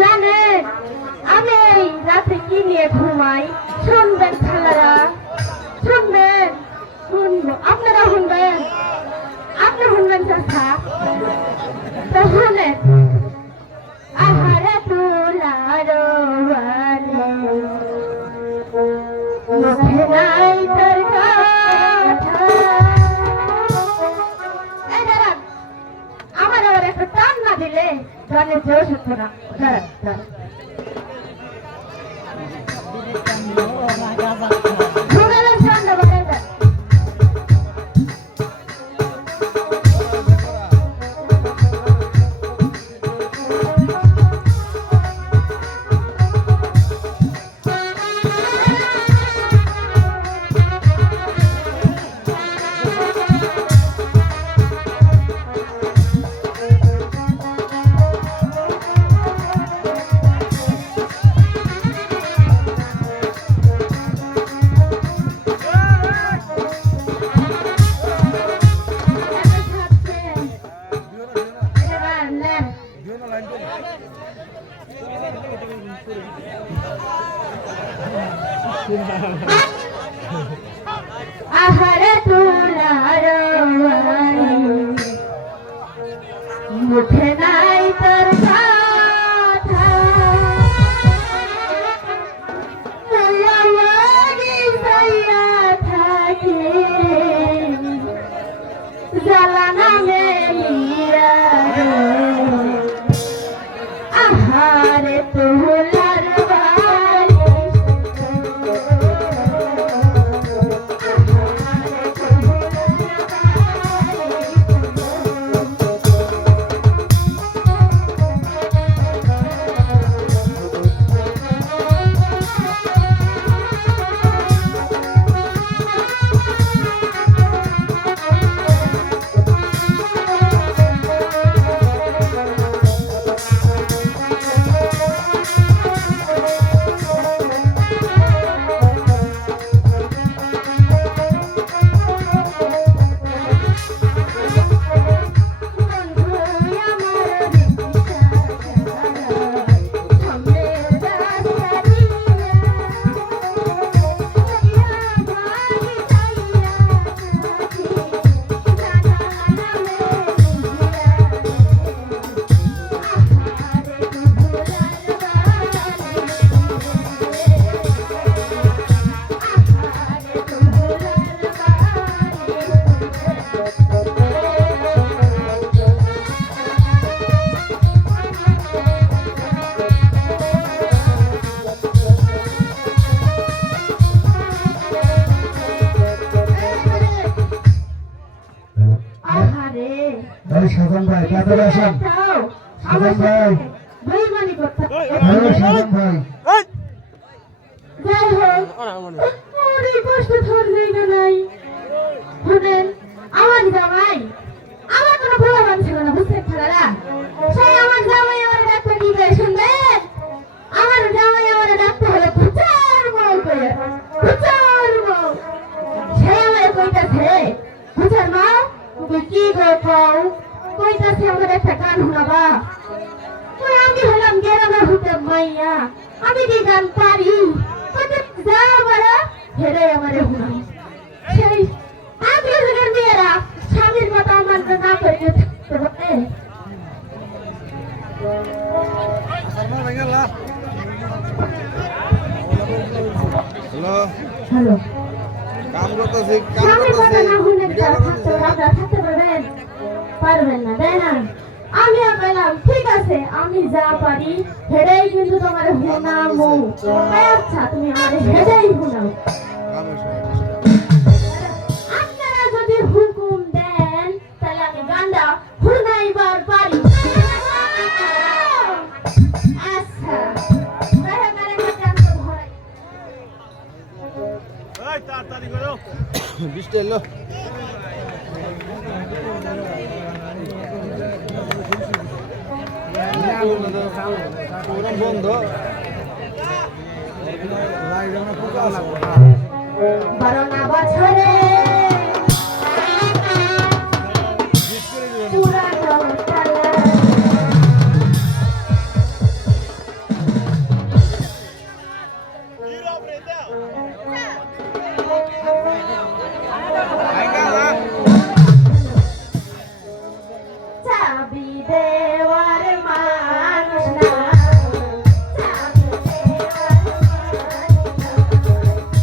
জানেন আমি এই রাতে কি নিয়ে ঘুমাই? শুনবেন খালারা, শুনবেন, শুনবো, আপনারা শুনবেন, আপনি শুনবেন চাচা, তো শুনেন। আহারে তুলার মুখে নাই তোর কথা। এই দাঁড়ান, আমার আবার একটা টান না দিলে গানের জোর হতো না। দাঁড়ান দাঁড়ান, আহারে তুলার মুখে নাই তোর কথা। থাকি জ্বালা নামে আহারে তুলার এই সাজান ভাই তাড়াতাড়ি আসেন সাজান ভাই বেইমানি করতে হ্যালো সাজান ভাই যাই হোক আমার এই কষ্ট ধরলেই না নাই শুনেন আমার জামাই আমার কোনো প্রলোভন ছিল না বুঝতে পারা সেই আমার জামাই আমার ডাক্তার কি করে শুনবেন আমার জামাই আমার ডাক্তার হলো খুচার বউ করে খুচার বউ সে আমার কইতাছে খুচার মা তুমি কি গো কও কইতাছে আমার একটা গান শোনাবা ওই আমি হলাম গ্রামের হতে মাইয়া আমি কি গান পারি যা বড় হেরে আমারে হুনাই সেই আগের মেয়েরা স্বামীর কথা মানতে না করে থাকতে পারে হ্যালো কাম করতেছি স্বামীর কথা না শুনে থাকতে পারবেন পারবেন না তাই না আমি বললাম ঠিক আছে আমি যা পারি হেরেই কিন্তু তোমার হুনামু আচ্ছা তুমি আমারে হেরেই হুনাও আপনারা যদি হুকুম দেন তাহলে আমি গানটা হুনাইবার পারি আচ্ছা বৃষ্টি এলো বন্ধ বারো না বছরে পুরানো তালা চাবি দেওয়ার মানুষ না চাবি দেওয়ার মানুষ না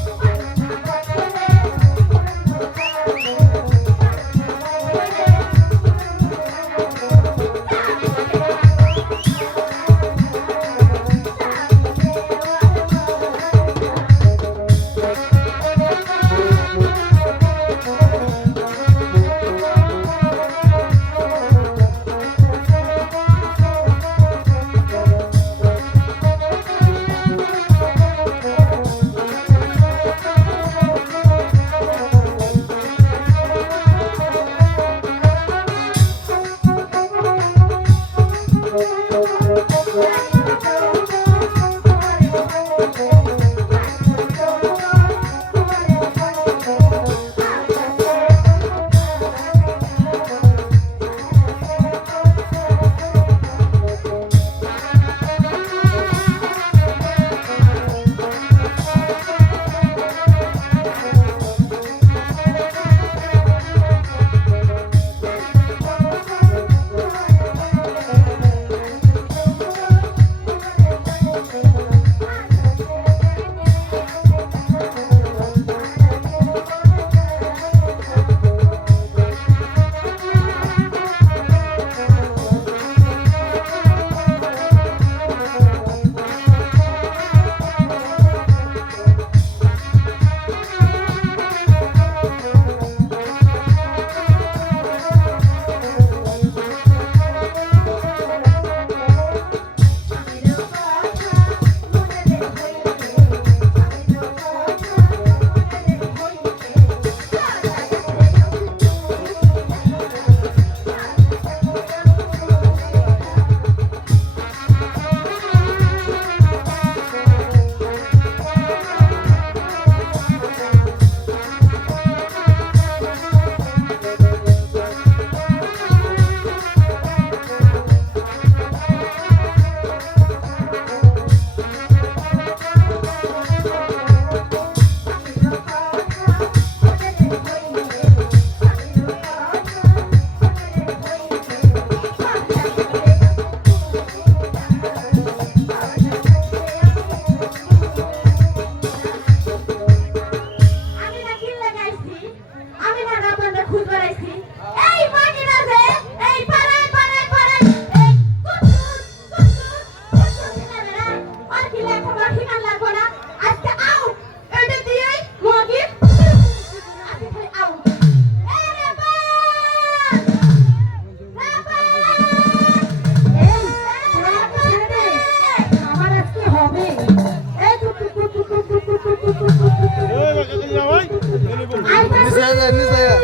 নিচে আয়, নিচে আয়।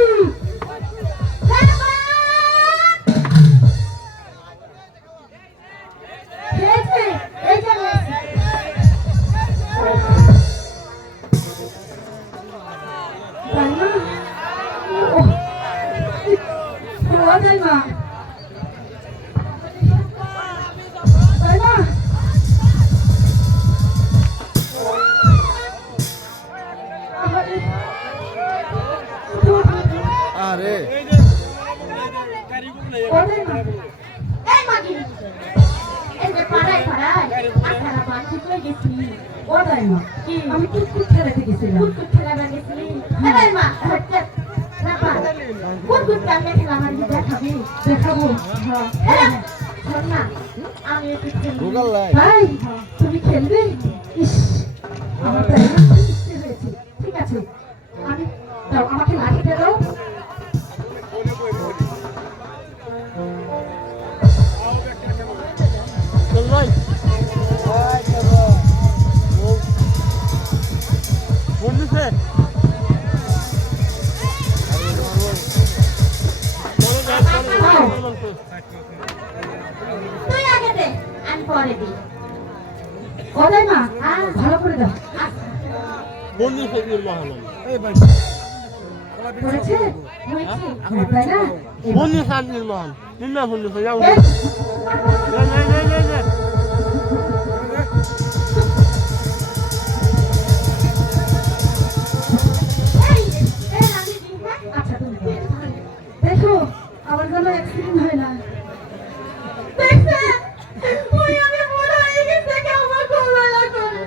খেয়েছে, এই যে নিয়েছি। তাই না? ওহ, খাওয়া যায় না। তাই না? আহারে। আরে ওরে মা। এই মাগি। এই যে পাড়ায় পাড়ায় আপনারা বাঁধি করে গেছি। ওটাই মা কি? আমি কুতকুত খেলাতে গেছিলাম কুতকুত খেলাবার গেছিলি? এই মা, হচ্ছে রাপা। কুতকুত কেমনে খেলা আমার কি দেখাবি? দেখাবো হ্যাঁ। শোন না, আমি একটু খেলি। গুগল লাই। তাই তুমি খেলবে ইস আমার তো এখন খুব ইচ্ছে হয়েছে ঠিক আছে আমি দাও আমাকে লাঠিটা দাও দাও। তুই আগে দে, আমি পরে দিই। ওটাই মা হ্যাঁ? ভালো করে দাও এই ভাই করেছে হয়েছে? হ্যাঁ, তাই না এই, এই, এই আমি দিই, হ্যাঁ? আচ্ছা তুমি দাও। দেখো আমার যেন অ্যাক্সিডেন্ট হয় না দেখছেন? ওই আমি বুড়ো হয়ে গেছি, দেখে আমার খুব মায়া করে।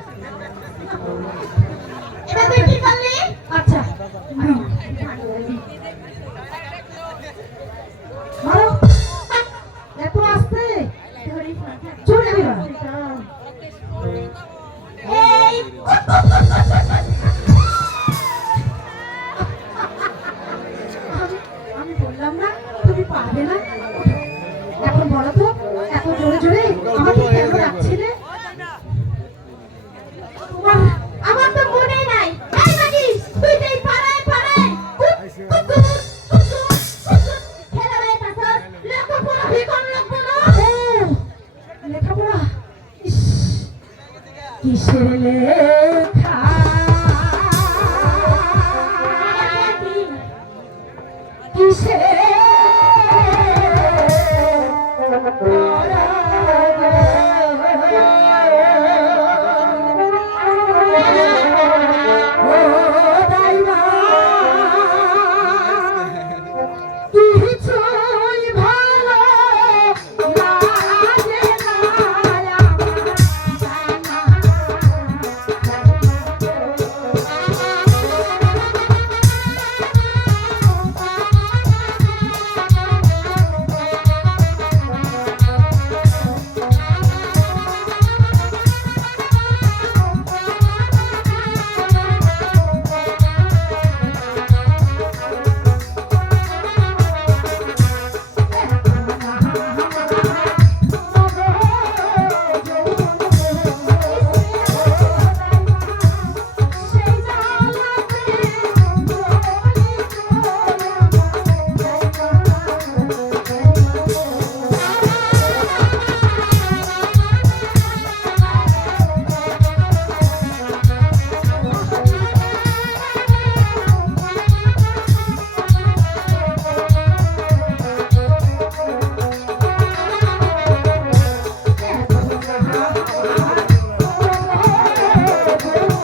এবার তুই কি করলি? আচ্ছা নাও। মারো এত আসতে ধরি ফোন। চলে দিবা এই, আমি বললাম না তুমি পারবে না এখন বলো তো এত জোরে জোরে আমাকে কেন ডাকছিলে তোমার, আমার তো মনেই নাই। এই মাগি, তুই যে এই পাড়ায় পাড়ায় কুতকুত, খেলা বেড়াইতাছস, লেখাপড়া ভিখন লাগবো না? লেখাপড়া ইস কিসের লে